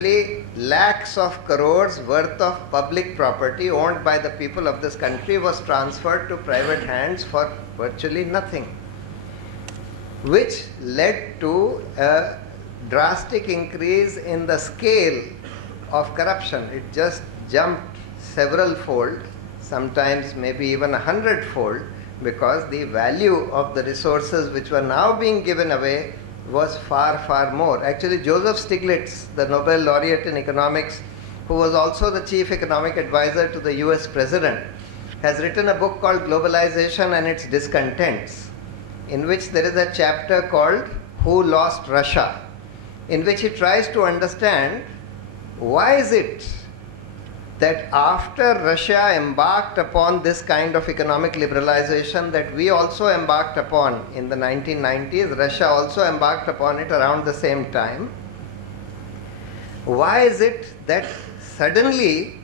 lakhs of crores worth of public property owned by the people of this country was transferred to private hands for virtually nothing, which led to a drastic increase in the scale of corruption. It just jumped several fold, sometimes maybe even 100-fold, because the value of the resources which were now being given away was far, far more. Actually, Joseph Stiglitz, the Nobel laureate in economics, who was also the chief economic advisor to the US president, has written a book called Globalization and Its Discontents, in which there is a chapter called Who Lost Russia, in which he tries to understand why is it that after Russia embarked upon this kind of economic liberalization that we also embarked upon in the 1990s, Russia also embarked upon it around the same time. Why is it that suddenly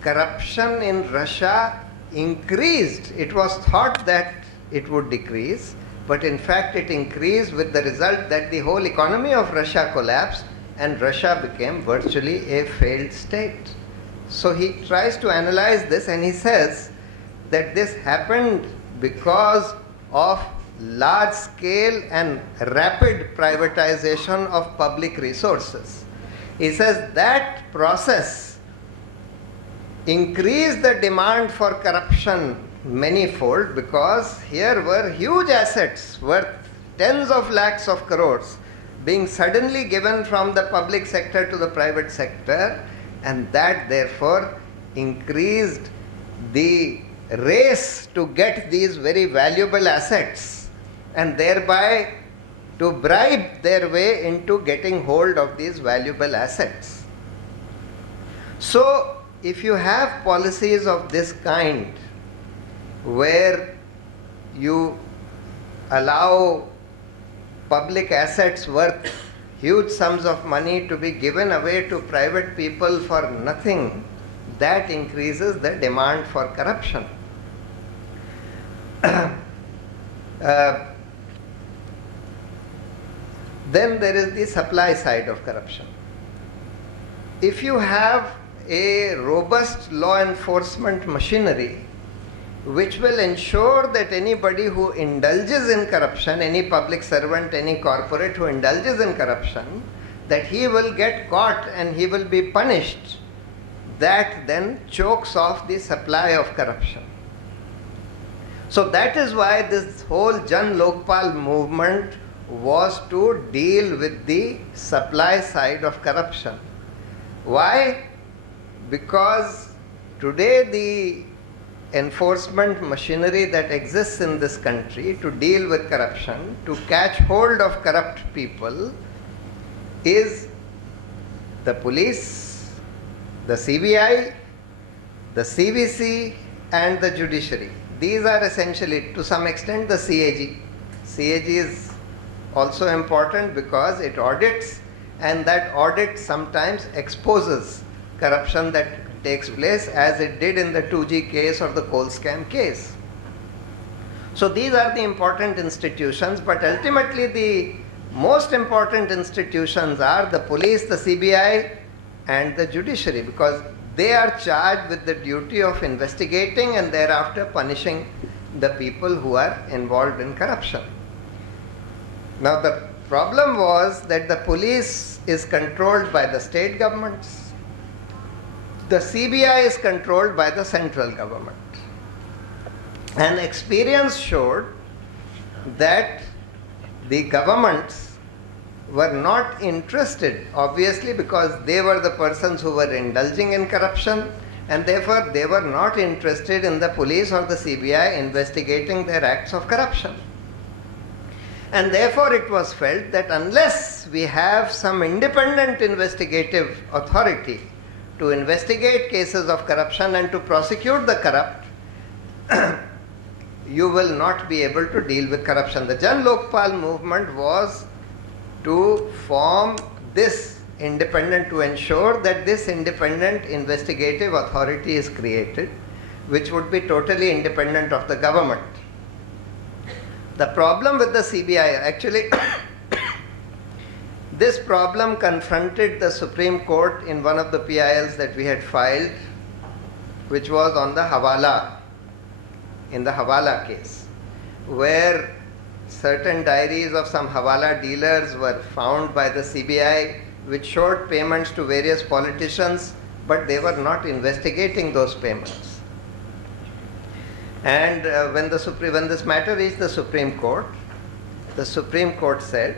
corruption in Russia increased? It was thought that it would decrease, but in fact it increased, with the result that the whole economy of Russia collapsed and Russia became virtually a failed state. So he tries to analyze this, and he says that this happened because of large scale and rapid privatization of public resources. He says that process increased the demand for corruption manyfold, because here were huge assets worth tens of lakhs of crores being suddenly given from the public sector to the private sector, and that therefore increased the race to get these very valuable assets and thereby to bribe their way into getting hold of these valuable assets. So if you have policies of this kind where you allow public assets worth huge sums of money to be given away to private people for nothing, that increases the demand for corruption. Then there is the supply side of corruption. If you have a robust law enforcement machinery which will ensure that anybody who indulges in corruption, any public servant, any corporate who indulges in corruption, that he will get caught and he will be punished, that then chokes off the supply of corruption. So that is why this whole Jan Lokpal movement was to deal with the supply side of corruption. Why? Because today the enforcement machinery that exists in this country to deal with corruption, to catch hold of corrupt people, is the police, the CBI, the CVC and the judiciary. These are essentially, to some extent, the CAG. CAG is also important because it audits, and that audit sometimes exposes corruption that takes place, as it did in the 2G case or the coal scam case. So these are the important institutions, but ultimately the most important institutions are the police, the CBI and the judiciary, because they are charged with the duty of investigating and thereafter punishing the people who are involved in corruption. Now the problem was that the police is controlled by the state governments. The CBI is controlled by the central government. And experience showed that the governments were not interested, obviously because they were the persons who were indulging in corruption, and therefore they were not interested in the police or the CBI investigating their acts of corruption. And therefore it was felt that unless we have some independent investigative authority to investigate cases of corruption and to prosecute the corrupt, you will not be able to deal with corruption. The Jan Lokpal movement was to form this independent, to ensure that this independent investigative authority is created, which would be totally independent of the government. The problem with the CBI, actually, This problem confronted the Supreme Court in one of the PILs that we had filed, which was on the Hawala, in the Hawala case, where certain diaries of some Hawala dealers were found by the CBI which showed payments to various politicians, but they were not investigating those payments. And when this matter reached the Supreme Court said